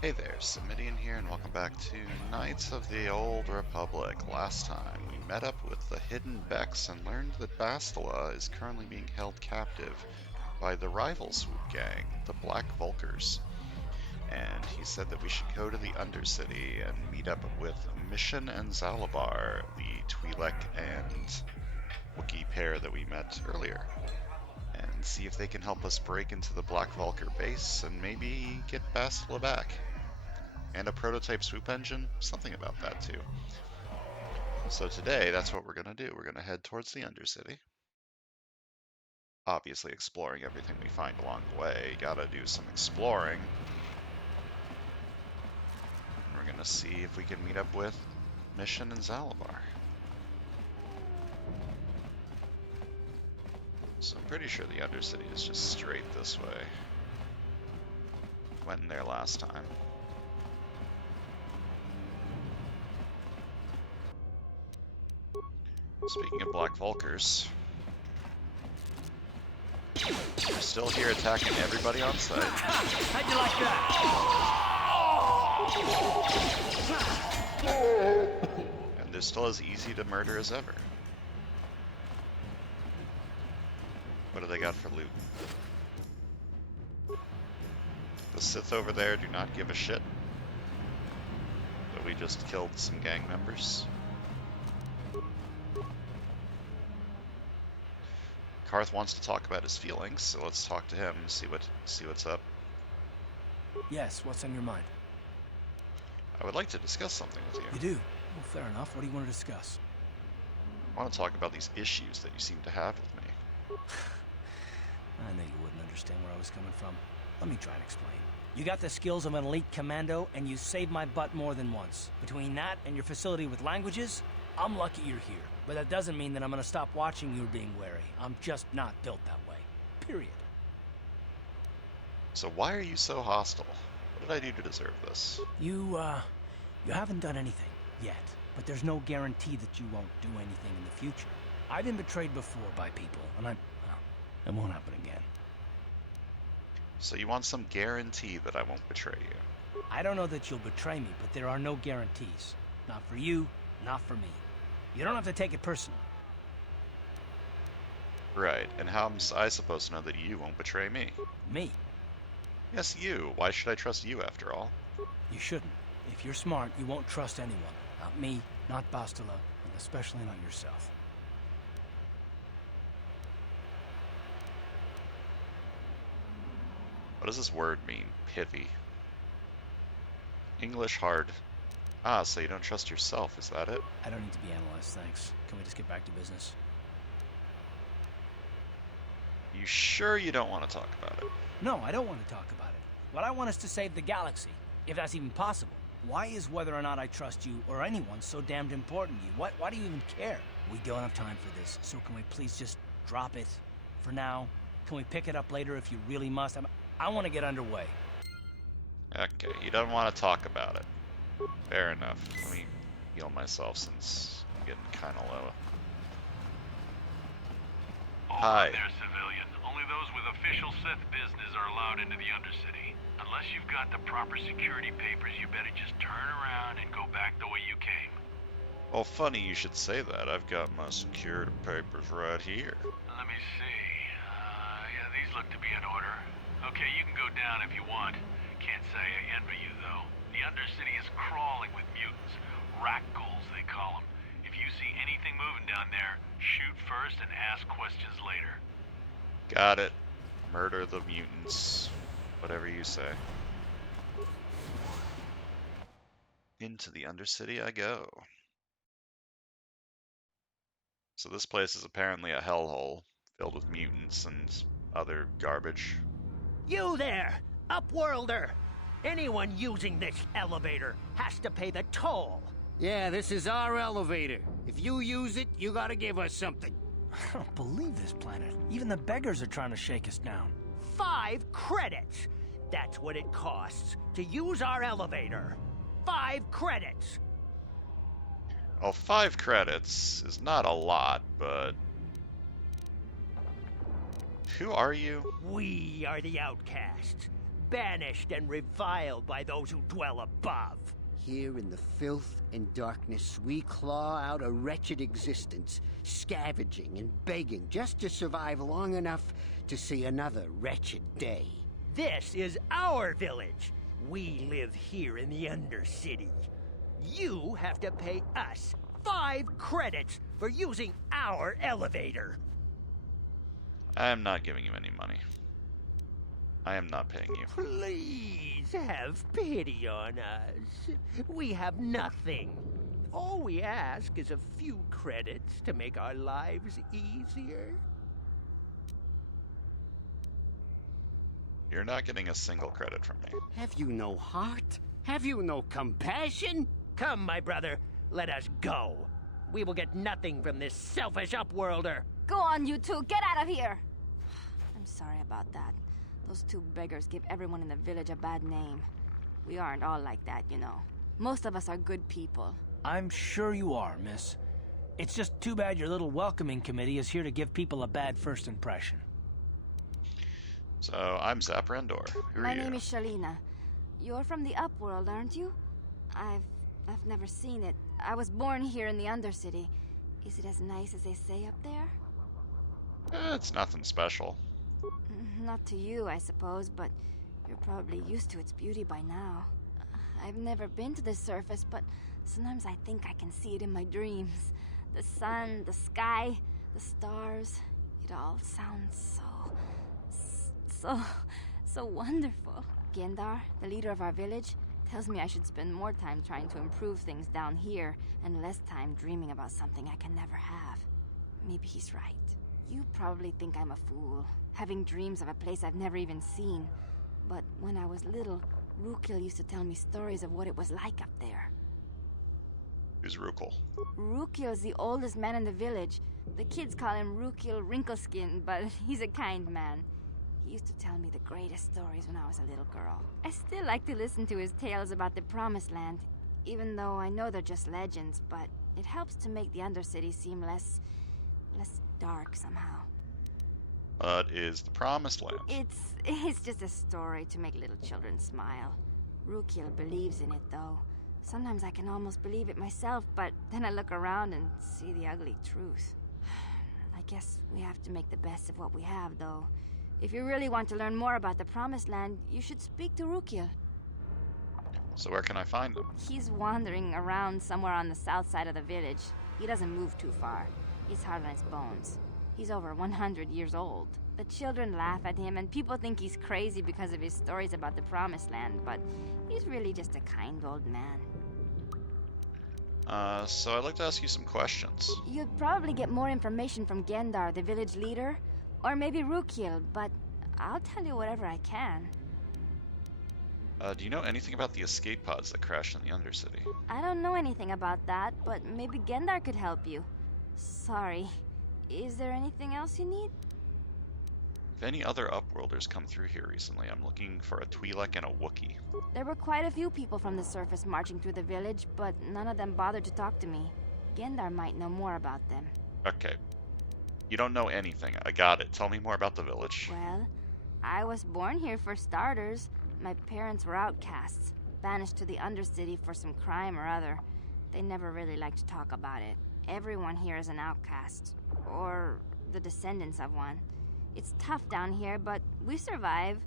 Hey there, Samitian here, and welcome back to Knights of the Old Republic. Last time, we met up with the Hidden Becks and learned that Bastila is currently being held captive by the rival swoop gang, the Black Vulkars. And he said that we should go to the Undercity and meet up with Mission and Zalabar, the Twi'lek and Wookiee pair that we met earlier, and see if they can help us break into the Black Vulkar base and maybe get Bastila back. And a prototype swoop engine, something about that too. So today, that's what we're going to do. We're going to head towards the Undercity, obviously exploring everything we find along the way. Gotta do some exploring. And we're going to see if we can meet up with Mission and Zalabar. So I'm pretty sure the Undercity is just straight this way. Went in there last time. Speaking of Black Vulkars, they're still here attacking everybody on site. How'd you like that? And they're still as easy to murder as ever. What do they got for loot? The Sith over there do not give a shit that we just killed some gang members. Karth wants to talk about his feelings, so let's talk to him and see what's up. Yes, what's on your mind? I would like to discuss something with you. You do? Well, fair enough. What do you want to discuss? I want to talk about these issues that you seem to have with me. I knew you wouldn't understand where I was coming from. Let me try and explain. You got the skills of an elite commando, and you saved my butt more than once. Between that and your facility with languages, I'm lucky you're here. But that doesn't mean that I'm gonna stop watching you being wary. I'm just not built that way. Period. So why are you so hostile? What did I do to deserve this? You haven't done anything yet. But there's no guarantee that you won't do anything in the future. I've been betrayed before by people, and well, it won't happen again. So you want some guarantee that I won't betray you? I don't know that you'll betray me, but there are no guarantees. Not for you, not for me. You don't have to take it personally. Right, and how am I supposed to know that you won't betray me? Me? Yes, you. Why should I trust you after all? You shouldn't. If you're smart, you won't trust anyone. Not me, not Bastila, and especially not yourself. What does this word mean? Pithy. English hard. Ah, so you don't trust yourself, is that it? I don't need to be analyzed, thanks. Can we just get back to business? You sure you don't want to talk about it? No, I don't want to talk about it. What I want is to save the galaxy, if that's even possible. Why is whether or not I trust you or anyone so damned important to you? Why do you even care? We don't have time for this, so can we please just drop it for now? Can we pick it up later if you really must? I want to get underway. Okay, you don't want to talk about it. Fair enough. Let me heal myself since I'm getting kind of low. Hi. There, civilian. Only those with official Sith business are allowed into the Undercity. Unless you've got the proper security papers, you better just turn around and go back the way you came. Well, funny you should say that. I've got my security papers right here. Let me see. Yeah, these look to be in order. Okay, you can go down if you want. Can't say I envy you, though. The Undercity is crawling with mutants. Rat ghouls, they call them. If you see anything moving down there, shoot first and ask questions later. Got it. Murder the mutants. Whatever you say. Into the Undercity I go. So this place is apparently a hellhole, filled with mutants and other garbage. You there, Upworlder! Anyone using this elevator has to pay the toll. Yeah, this is our elevator. If you use it, you gotta give us something. I don't believe this planet. Even the beggars are trying to shake us down. 5 credits. That's what it costs to use our elevator. 5 credits. Well, 5 credits is not a lot, but... Who are you? We are the outcasts. banished and reviled by those who dwell above. Here in the filth and darkness, we claw out a wretched existence, scavenging and begging just to survive long enough to see another wretched day. This is our village. We live here in the Undercity. You have to pay us 5 credits for using our elevator. I am not giving you any money. I am not paying you. Please have pity on us. We have nothing. All we ask is a few credits to make our lives easier. You're not getting a single credit from me. Have you no heart? Have you no compassion? Come, my brother, let us go. We will get nothing from this selfish upworlder. Go on, you two. Get out of here. I'm sorry about that. Those 2 beggars give everyone in the village a bad name. We aren't all like that, you know. Most of us are good people. I'm sure you are, miss. It's just too bad your little welcoming committee is here to give people a bad first impression. So, I'm Zaprandor. Who are My you? name is Shalina. You're from the Upworld, aren't you? I've never seen it. I was born here in the Undercity. Is it as nice as they say up there? It's nothing special. Not to you, I suppose, but you're probably used to its beauty by now. I've never been to the surface, but sometimes I think I can see it in my dreams. The sun, the sky, the stars. It all sounds so wonderful. Gendar, the leader of our village, tells me I should spend more time trying to improve things down here and less time dreaming about something I can never have. Maybe he's right. You probably think I'm a fool, having dreams of a place I've never even seen. But when I was little, Rukil used to tell me stories of what it was like up there. Who's Rukil? Rukil's the oldest man in the village. The kids call him Rukil Wrinkleskin, but he's a kind man. He used to tell me the greatest stories when I was a little girl. I still like to listen to his tales about the Promised Land, even though I know they're just legends, but it helps to make the Undercity seem less dark somehow. What is the Promised Land? It's just a story to make little children smile. Rukil believes in it, though. Sometimes I can almost believe it myself, but then I look around and see the ugly truth. I guess we have to make the best of what we have, though. If you really want to learn more about the Promised Land, you should speak to Rukil. So where can I find him? He's wandering around somewhere on the south side of the village. He doesn't move too far. He's hard on his bones. He's over 100 years old. The children laugh at him, and people think he's crazy because of his stories about the Promised Land, but he's really just a kind old man. So I'd like to ask you some questions. You'd probably get more information from Gendar, the village leader, or maybe Rukil, but I'll tell you whatever I can. Do you know anything about the escape pods that crashed in the Undercity? I don't know anything about that, but maybe Gendar could help you. Sorry. Is there anything else you need? If any other Upworlders come through here recently, I'm looking for a Twi'lek and a Wookiee. There were quite a few people from the surface marching through the village, but none of them bothered to talk to me. Gendar might know more about them. Okay. You don't know anything. I got it. Tell me more about the village. Well, I was born here for starters. My parents were outcasts, banished to the Undercity for some crime or other. They never really liked to talk about it. Everyone here is an outcast, or the descendants of one. It's tough down here, but we survive.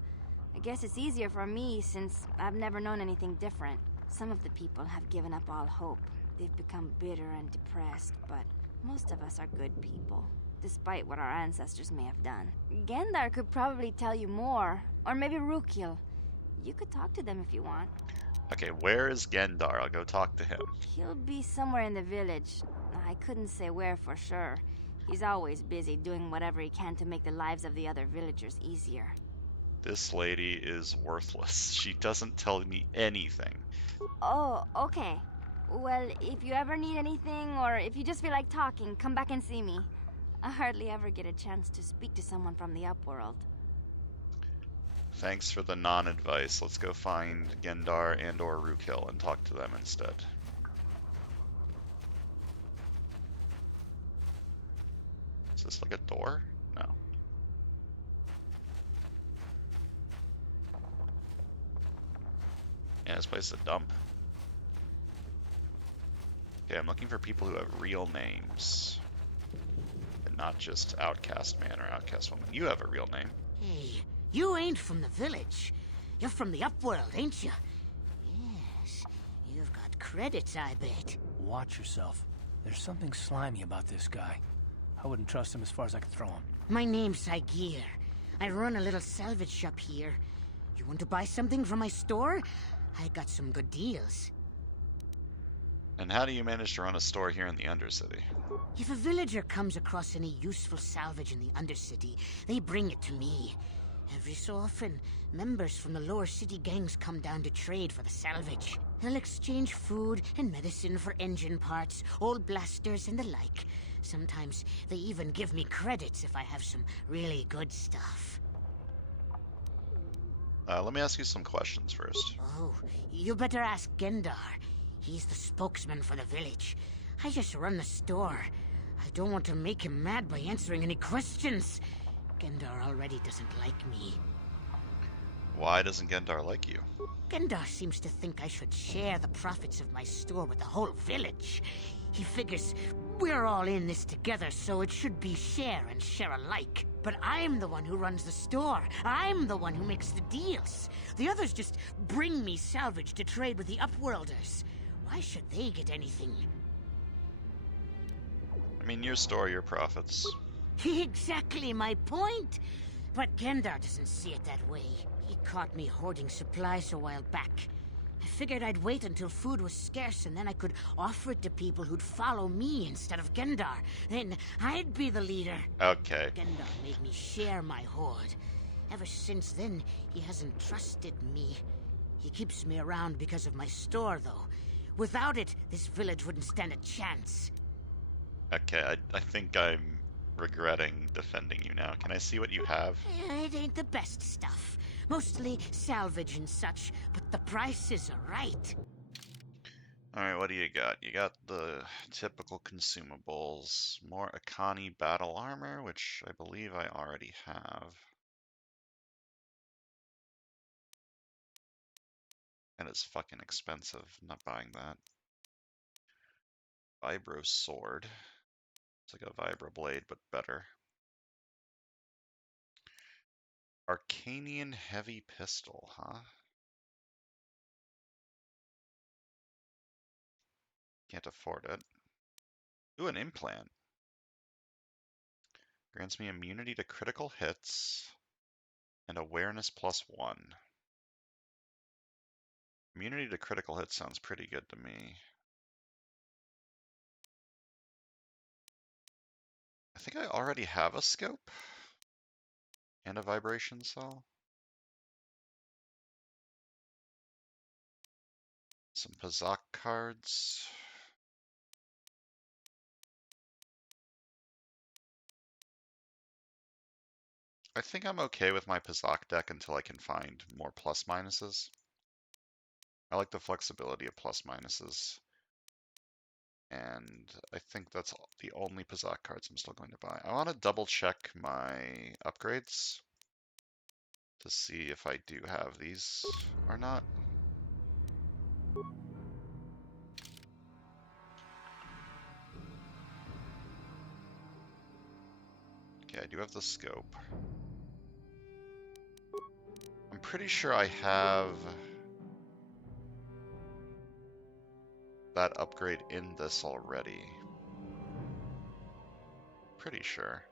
I guess it's easier for me since I've never known anything different. Some of the people have given up all hope. They've become bitter and depressed, but most of us are good people, despite what our ancestors may have done. Gendar could probably tell you more, or maybe Rukil. You could talk to them if you want. Okay, where is Gendar? I'll go talk to him. He'll be somewhere in the village. I couldn't say where for sure. He's always busy doing whatever he can to make the lives of the other villagers easier. This lady is worthless. She doesn't tell me anything. Oh, okay. Well, if you ever need anything, or if you just feel like talking, come back and see me. I hardly ever get a chance to speak to someone from the Upworld. Thanks for the non-advice. Let's go find Gendar and or Rukil and talk to them instead. Is this like a door? No. Yeah, this place is a dump. Okay, I'm looking for people who have real names. And not just Outcast Man or Outcast Woman. You have a real name. Hey, you ain't from the village. You're from the Upworld, ain't you? Yes, you've got credits, I bet. Watch yourself. There's something slimy about this guy. I wouldn't trust him as far as I could throw him. My name's Saigir. I run a little salvage shop here. You want to buy something from my store? I got some good deals. And how do you manage to run a store here in the Undercity? If a villager comes across any useful salvage in the Undercity, they bring it to me. Every so often, members from the lower city gangs come down to trade for the salvage. They'll exchange food and medicine for engine parts, old blasters and the like. Sometimes they even give me credits if I have some really good stuff. Let me ask you some questions first. Oh, you better ask Gendar. He's the spokesman for the village. I just run the store. I don't want to make him mad by answering any questions. Gendar already doesn't like me. Why doesn't Gendar like you? Gendar seems to think I should share the profits of my store with the whole village. He figures we're all in this together, so it should be share and share alike. But I'm the one who runs the store. I'm the one who makes the deals. The others just bring me salvage to trade with the Upworlders. Why should they get anything? I mean, your store, your profits. Exactly my point. But Gendar doesn't see it that way. He caught me hoarding supplies a while back. I figured I'd wait until food was scarce and then I could offer it to people who'd follow me instead of Gendar. Then I'd be the leader. Okay. Gendar made me share my hoard. Ever since then, he hasn't trusted me. He keeps me around because of my store, though. Without it, this village wouldn't stand a chance. Okay, I think I'm regretting defending you now. Can I see what you have? It ain't the best stuff. Mostly salvage and such, but the prices are right. Alright, what do you got? You got the typical consumables. More Akani battle armor, which I believe I already have. And it's fucking expensive. I'm not buying that. Vibro sword. It's like a vibro blade, but better. Arcanian heavy pistol, huh? Can't afford it. Ooh, an implant. Grants me immunity to critical hits and awareness +1. Immunity to critical hits sounds pretty good to me. I think I already have a scope and a vibration cell. Some Pazak cards. I think I'm okay with my Pazak deck until I can find more plus minuses. I like the flexibility of plus minuses. And I think that's the only Pazak cards I'm still going to buy. I want to double check my upgrades to see if I do have these or not. Okay, I do have the scope. I'm pretty sure I have that upgrade in this already. Pretty sure.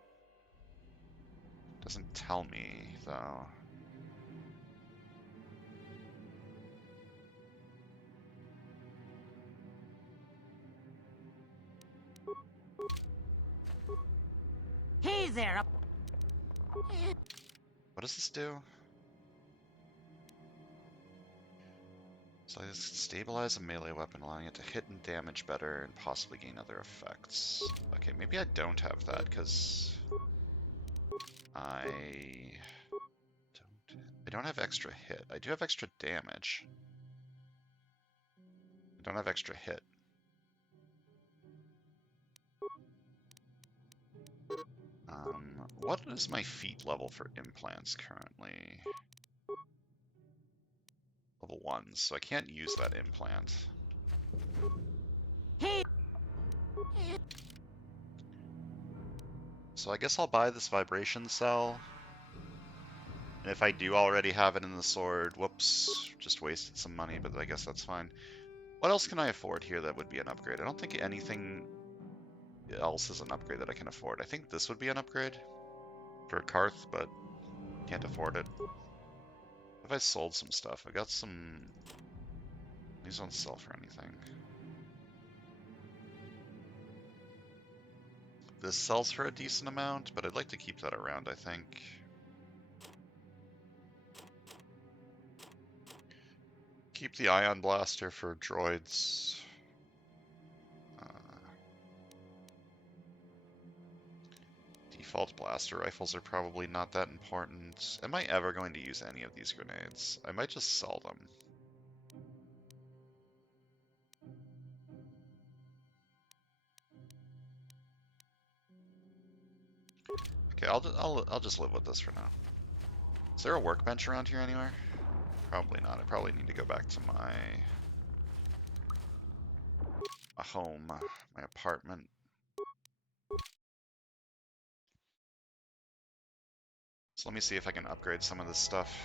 Doesn't tell me, though. Hey there, What does this do? So I stabilize a melee weapon, allowing it to hit and damage better and possibly gain other effects. Okay, maybe I don't have that because I don't have extra hit. I do have extra damage. I don't have extra hit. What is my feat level for implants currently? level 1, so I can't use that implant. So I guess I'll buy this vibration cell. And if I do already have it in the sword, whoops, just wasted some money, but I guess that's fine. What else can I afford here that would be an upgrade? I don't think anything else is an upgrade that I can afford. I think this would be an upgrade for Karth, but can't afford it. If I sold some stuff, I got some... These don't sell for anything. This sells for a decent amount, but I'd like to keep that around, I think. Keep the Ion Blaster for droids. Default blaster rifles are probably not that important. Am I ever going to use any of these grenades? I might just sell them. Okay, I'll just live with this for now. Is there a workbench around here anywhere? Probably not. I probably need to go back to my home, my apartment. So let me see if I can upgrade some of this stuff.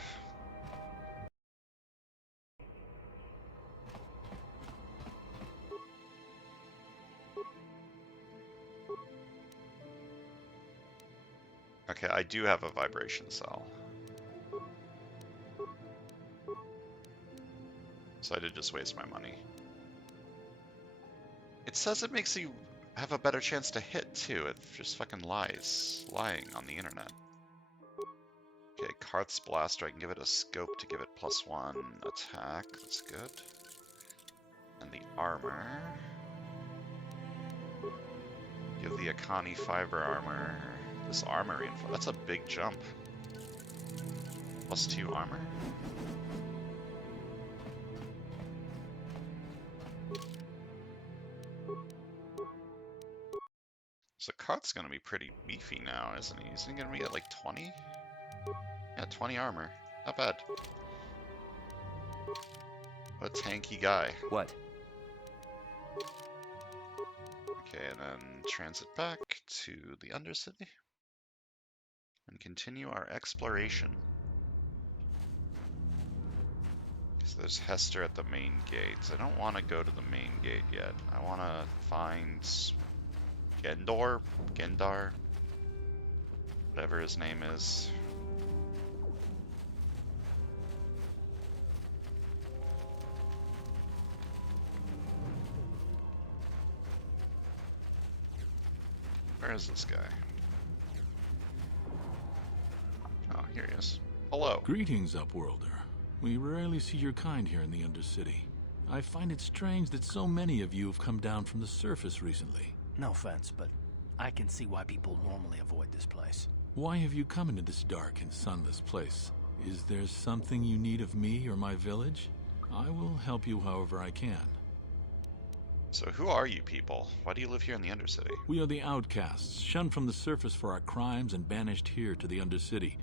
Okay, I do have a vibration cell. So I did just waste my money. It says it makes you have a better chance to hit, too. It just fucking lies. Lying on the internet. Okay, Karth's Blaster, I can give it a scope to give it +1 attack. That's good. And the armor. Give the Akani Fiber armor. This armor info, that's a big jump. +2 armor. So Karth's gonna be pretty beefy now, isn't he? Isn't he gonna be at like 20? Yeah, 20 armor. Not bad. What a tanky guy. What? Okay, and then transit back to the Undercity. And continue our exploration. So there's Hester at the main gate. I don't want to go to the main gate yet. I want to find Gendar, whatever his name is. Where is this guy? Oh, here he is. Hello. Greetings, Upworlder. We rarely see your kind here in the Undercity. I find it strange that so many of you have come down from the surface recently. No offense, but I can see why people normally avoid this place. Why have you come into this dark and sunless place? Is there something you need of me or my village? I will help you however I can. So who are you people? Why do you live here in the Undercity? We are the outcasts, shunned from the surface for our crimes and banished here to the Undercity.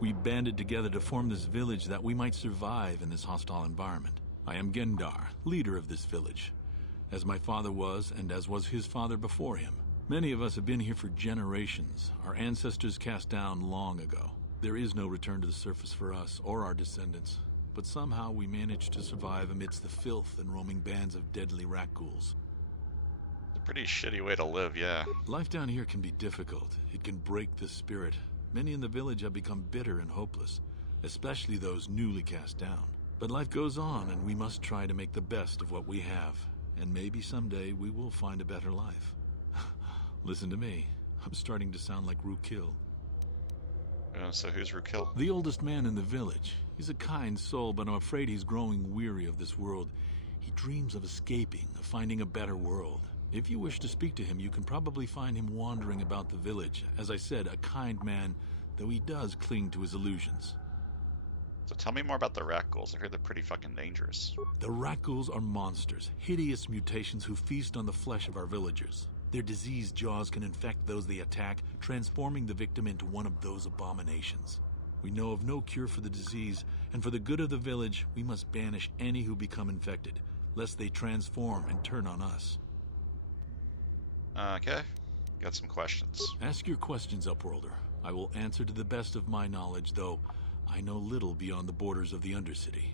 We banded together to form this village that we might survive in this hostile environment. I am Gendar, leader of this village, as my father was and as was his father before him. Many of us have been here for generations, our ancestors cast down long ago. There is no return to the surface for us or our descendants, but somehow we managed to survive amidst the filth and roaming bands of deadly rat ghouls. It's a pretty shitty way to live, yeah. Life down here can be difficult. It can break the spirit. Many in the village have become bitter and hopeless, especially those newly cast down. But life goes on, and we must try to make the best of what we have. And maybe someday we will find a better life. Listen to me. I'm starting to sound like Rukil. So who's Rukil? The oldest man in the village. He's a kind soul, but I'm afraid he's growing weary of this world. He dreams of escaping, of finding a better world. If you wish to speak to him, you can probably find him wandering about the village. As I said, a kind man, though he does cling to his illusions. So tell me more about the rat ghouls. I heard they're pretty fucking dangerous. The rat ghouls are monsters, hideous mutations who feast on the flesh of our villagers. Their diseased jaws can infect those they attack, transforming the victim into one of those abominations. We know of no cure for the disease, and for the good of the village, we must banish any who become infected, lest they transform and turn on us. Okay, got some questions. Ask your questions, Upworlder. I will answer to the best of my knowledge, though I know little beyond the borders of the Undercity.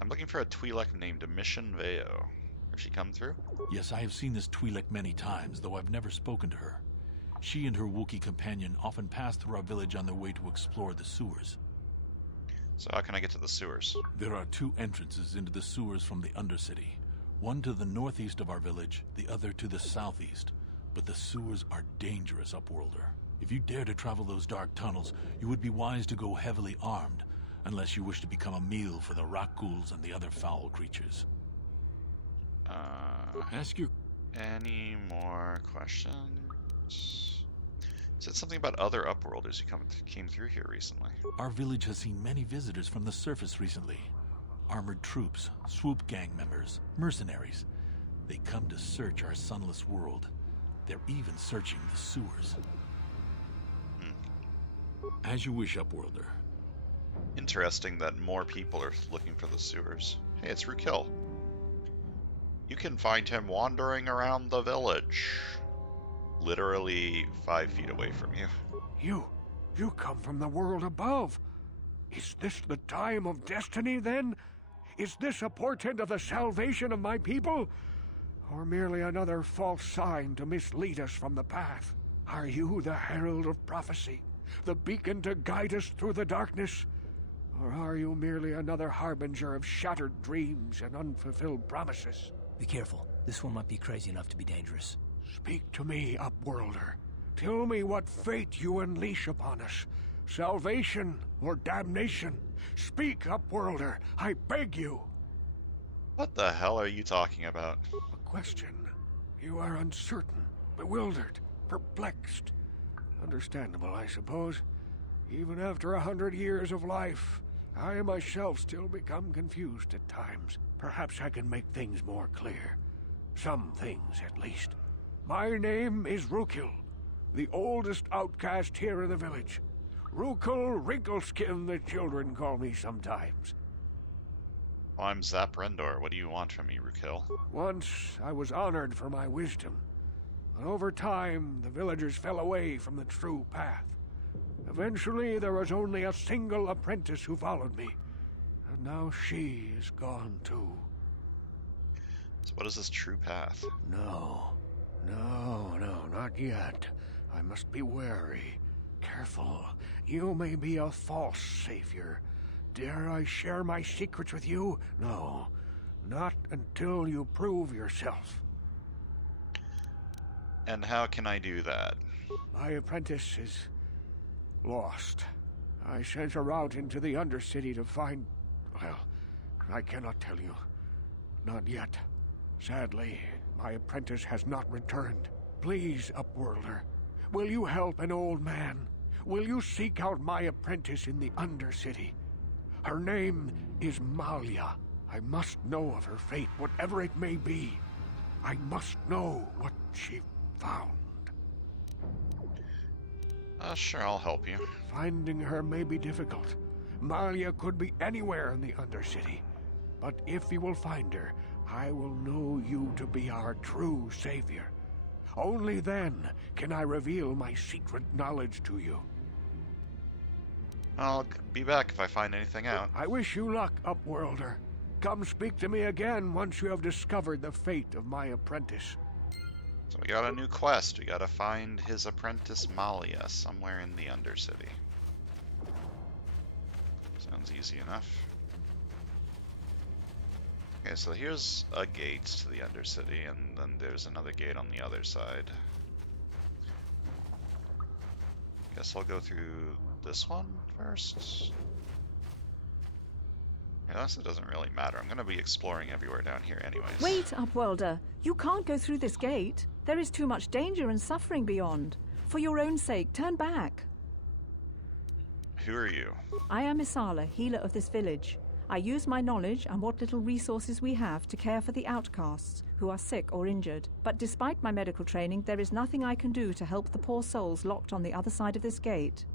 I'm looking for a Twi'lek named Mission Veo. Has she come through? Yes, I have seen this Twi'lek many times, though I've never spoken to her. She and her Wookiee companion often pass through our village on their way to explore the sewers. So how can I get to the sewers? There are two entrances into the sewers from the Undercity. One to the northeast of our village, the other to the southeast. But the sewers are dangerous, Upworlder. If you dare to travel those dark tunnels, you would be wise to go heavily armed, unless you wish to become a meal for the rock ghouls and the other foul creatures. Ask your... Any more questions? Said something about other Upworlders who came through here recently. Our village has seen many visitors from the surface recently. Armored troops, swoop gang members, mercenaries. They come to search our sunless world. They're even searching the sewers. As you wish, Upworlder. Interesting that more people are looking for the sewers. Hey, it's Rukil. You can find him wandering around the village. Literally 5 feet away from you. You come from the world above. Is this the time of destiny, then? Is this a portent of the salvation of my people? Or merely another false sign to mislead us from the path? Are you the herald of prophecy? The beacon to guide us through the darkness? Or are you merely another harbinger of shattered dreams and unfulfilled promises? Be careful. This one might be crazy enough to be dangerous. Speak to me, Upworlder. Tell me what fate you unleash upon us. Salvation or damnation? Speak, Upworlder. I beg you. What the hell are you talking about? A question. You are uncertain, bewildered, perplexed. Understandable, I suppose. Even after 100 years of life, I myself still become confused at times. Perhaps I can make things more clear. Some things, at least. My name is Rukil, the oldest outcast here in the village. Rukil Wrinkleskin, the children call me sometimes. I'm Zap Rendor. What do you want from me, Rukil? Once I was honored for my wisdom, but over time the villagers fell away from the true path. Eventually there was only a single apprentice who followed me, and now she is gone too. So what is this true path? No, not yet. I must be wary. Careful. You may be a false savior. Dare I share my secrets with you? No, not until you prove yourself. And how can I do that? My apprentice is lost. I sent her out into the Undercity to find... Well, I cannot tell you. Not yet. Sadly, my apprentice has not returned. Please, Upworlder, will you help an old man? Will you seek out my apprentice in the Undercity? Her name is Malia. I must know of her fate, whatever it may be. I must know what she found. Sure, I'll help you. Finding her may be difficult. Malia could be anywhere in the Undercity. But if you will find her, I will know you to be our true savior. Only then can I reveal my secret knowledge to you. I'll be back if I find anything out. I wish you luck, Upworlder. Come speak to me again once you have discovered the fate of my apprentice. So we got a new quest. We gotta find his apprentice Malia somewhere in the Undercity. Sounds easy enough. Okay, so here's a gate to the Undercity, and then there's another gate on the other side. Guess I'll go through this one first. I guess it doesn't really matter. I'm gonna be exploring everywhere down here anyways. Wait, Upworlder. You can't go through this gate. There is too much danger and suffering beyond. For your own sake, turn back. Who are you? I am Isala, healer of this village. I use my knowledge and what little resources we have to care for the outcasts who are sick or injured. But despite my medical training, there is nothing I can do to help the poor souls locked on the other side of this gate.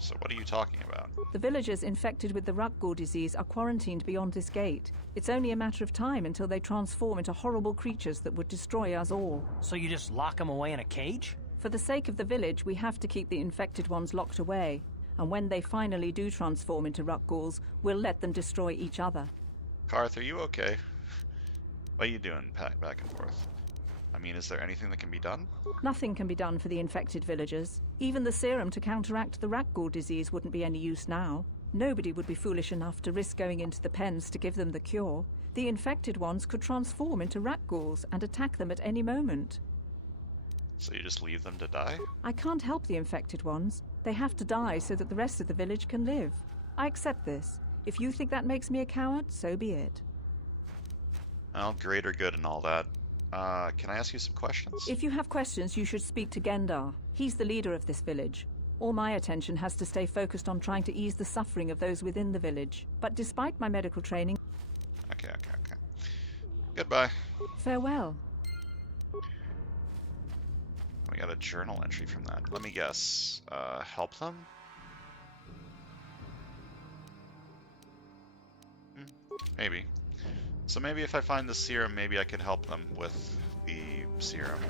So what are you talking about? The villagers infected with the Rutgor disease are quarantined beyond this gate. It's only a matter of time until they transform into horrible creatures that would destroy us all. So you just lock them away in a cage? For the sake of the village, we have to keep the infected ones locked away. And when they finally do transform into Rutgors, we'll let them destroy each other. Karth, are you okay? What are you doing back and forth? I mean, is there anything that can be done? Nothing can be done for the infected villagers. Even the serum to counteract the Rutgor disease wouldn't be any use now. Nobody would be foolish enough to risk going into the pens to give them the cure. The infected ones could transform into Rutgors and attack them at any moment. So you just leave them to die? I can't help the infected ones. They have to die so that the rest of the village can live. I accept this. If you think that makes me a coward, so be it. Well, greater good and all that. Can I ask you some questions? If you have questions, you should speak to Gendar. He's the leader of this village. All my attention has to stay focused on trying to ease the suffering of those within the village. But despite my medical training... Okay. Goodbye. Farewell. We got a journal entry from that. Let me guess. Help them? Maybe. So maybe if I find the serum, maybe I could help them with the serum.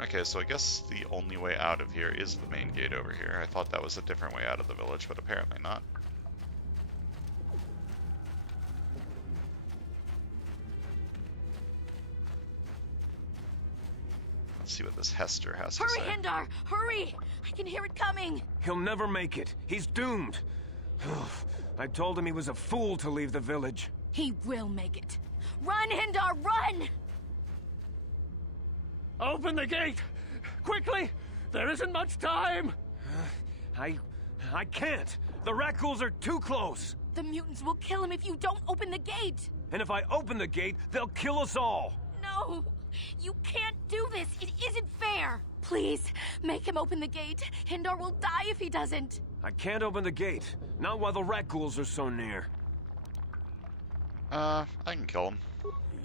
Okay, so I guess the only way out of here is the main gate over here. I thought that was a different way out of the village, but apparently not. Let's see what this Hester has to say. Hurry, Hindar! Hurry! I can hear it coming! He'll never make it. He's doomed. I told him he was a fool to leave the village. He will make it. Run, Hindar, run! Open the gate! Quickly! There isn't much time! I can't. The Rakghouls are too close. The mutants will kill him if you don't open the gate! And if I open the gate, they'll kill us all. No! You can't do this! It isn't fair! Please, make him open the gate. Hindar will die if he doesn't. I can't open the gate. Not while the Rakghouls are so near. I can kill him.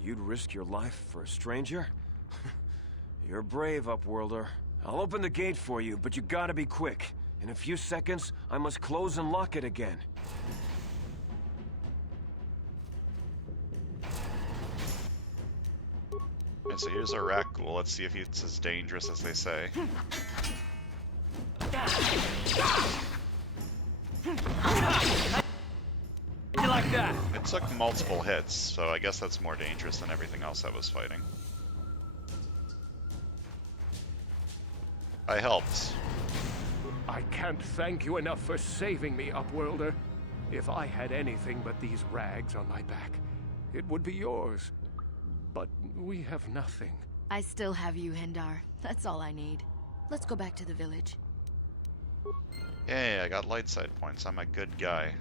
You'd risk your life for a stranger? You're brave, Upworlder. I'll open the gate for you, but you gotta be quick. In a few seconds, I must close and lock it again. And so here's our Rakghoul. Let's see if it's as dangerous as they say. You like that? It took multiple hits, so I guess that's more dangerous than everything else I was fighting. I helped. I can't thank you enough for saving me, Upworlder. If I had anything but these rags on my back, it would be yours. But we have nothing. I still have you, Hindar. That's all I need. Let's go back to the village. Yay, I got light side points. I'm a good guy.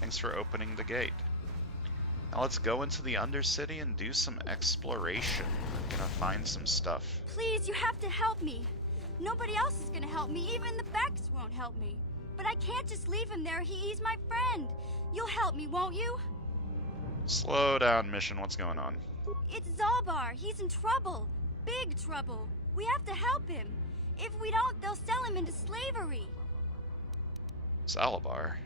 Thanks for opening the gate. Now let's go into the Undercity and do some exploration. I'm gonna find some stuff. Please, you have to help me. Nobody else is gonna help me. Even the Becks won't help me. But I can't just leave him there. He's my friend. You'll help me, won't you? Slow down, Mission. What's going on? It's Zalbar. He's in trouble. Big trouble. We have to help him. If we don't, they'll sell him into slavery. Zalabar?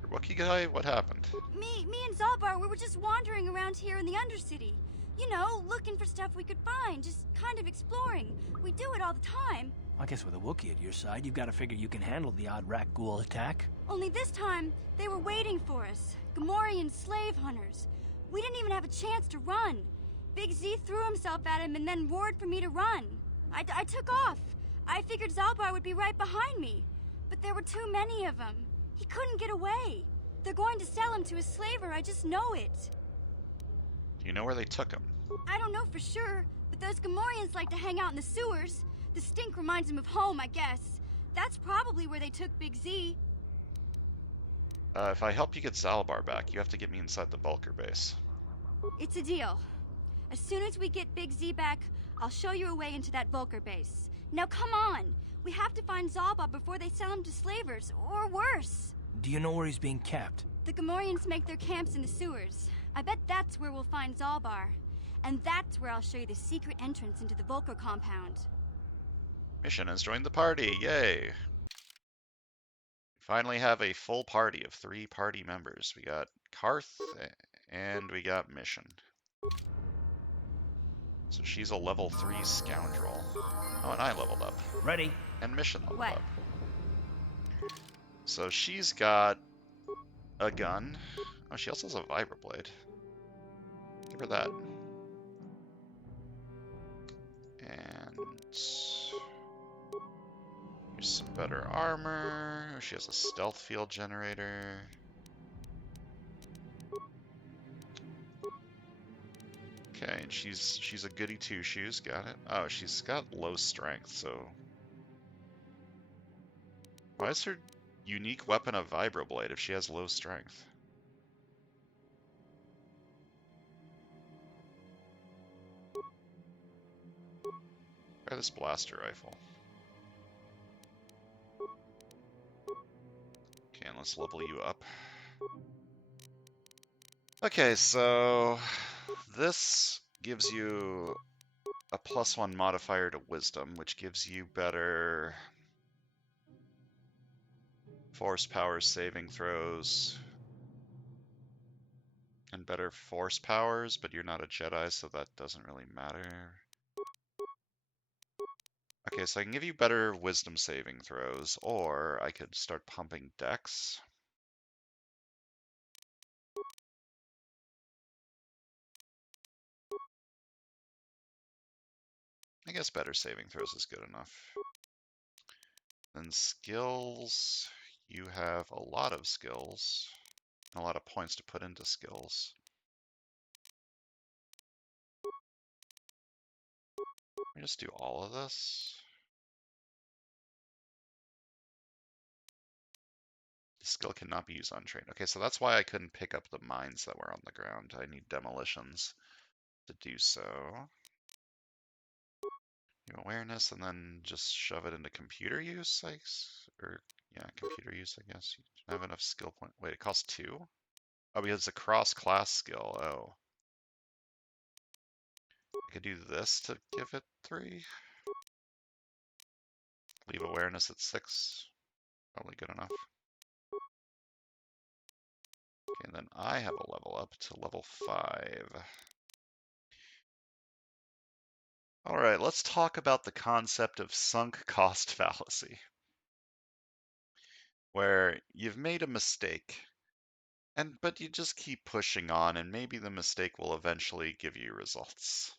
Your Wookiee guy? What happened? Me and Zalbar, we were just wandering around here in the Undercity. You know, looking for stuff we could find, just kind of exploring. We do it all the time. I guess with a Wookiee at your side, you've got to figure you can handle the odd Rakghoul attack. Only this time, they were waiting for us. Gamorrean slave hunters. We didn't even have a chance to run. Big Z threw himself at him and then roared for me to run. I took off. I figured Zalbar would be right behind me. But there were too many of them. He couldn't get away. They're going to sell him to a slaver, I just know it. Do you know where they took him? I don't know for sure, but those Gamorreans like to hang out in the sewers. The stink reminds them of home, I guess. That's probably where they took Big Z. If I help you get Zalabar back, you have to get me inside the Vulker base. It's a deal. As soon as we get Big Z back, I'll show you a way into that Vulker base. Now come on! We have to find Zalbar before they sell him to slavers, or worse. Do you know where he's being kept? The Gamorreans make their camps in the sewers. I bet that's where we'll find Zalbar. And that's where I'll show you the secret entrance into the Volker compound. Mission has joined the party. Yay. Finally have a full party of 3 party members. We got Karth and we got Mission. So she's a level 3 scoundrel. Oh, and I leveled up. Ready. And Mission leveled What? up. So she's got a gun. Oh, she also has a vibroblade. Give her that. And here's some better armor. She has a stealth field generator. Okay, and she's a goody two-shoes. Got it. Oh, she's got low strength, so why is her unique weapon a vibroblade if she has low strength? Try this blaster rifle. Okay, and let's level you up. Okay, so this gives you a +1 modifier to wisdom, which gives you better force power saving throws and better force powers, but you're not a Jedi, so that doesn't really matter. Okay, so I can give you better wisdom saving throws, or I could start pumping dex. I guess better saving throws is good enough. Then skills, you have a lot of skills, and a lot of points to put into skills. Let me just do all of this. The skill cannot be used untrained. Okay, so that's why I couldn't pick up the mines that were on the ground. I need demolitions to do so. Awareness, and then just shove it into computer use, I guess? Or, yeah, computer use, I guess. You don't have enough skill point. Wait, it costs 2? Oh, because it's a cross-class skill. Oh. I could do this to give it 3. Leave awareness at 6. Probably good enough. Okay, and then I have a level up to level 5. All right, let's talk about the concept of sunk cost fallacy, where you've made a mistake, but you just keep pushing on, and maybe the mistake will eventually give you results.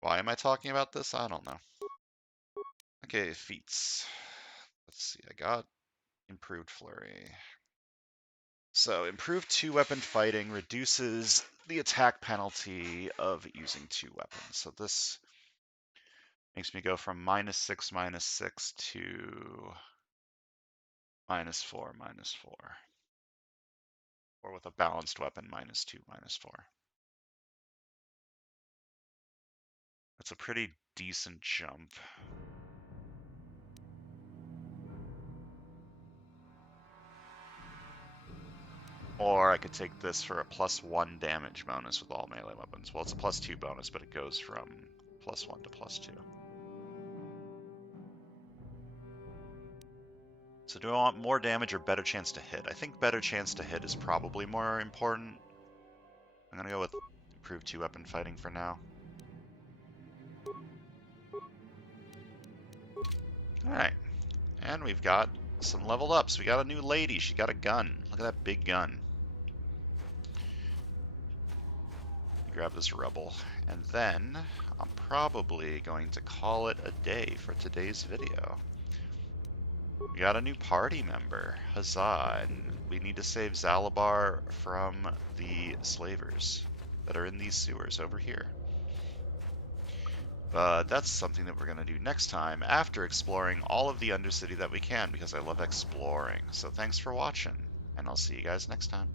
Why am I talking about this? I don't know. Okay, feats. Let's see, I got improved flurry. So, improved 2-weapon fighting reduces the attack penalty of using 2 weapons. So this makes me go from -6 to -4 -4. Or with a balanced weapon, -2 -4. That's a pretty decent jump. Or I could take this for a +1 damage bonus with all melee weapons. Well, it's a +2 bonus, but it goes from +1 to +2. So do I want more damage or better chance to hit? I think better chance to hit is probably more important. I'm gonna go with improved 2-weapon fighting for now. Alright, and we've got some leveled ups. We got a new lady. She got a gun. Look at that big gun. Grab this rebel, and then I'm probably going to call it a day for today's video. We got a new party member, Huzzah, and we need to save Zalabar from the slavers that are in these sewers over here. But that's something that we're going to do next time after exploring all of the Undercity that we can, because I love exploring. So thanks for watching, and I'll see you guys next time.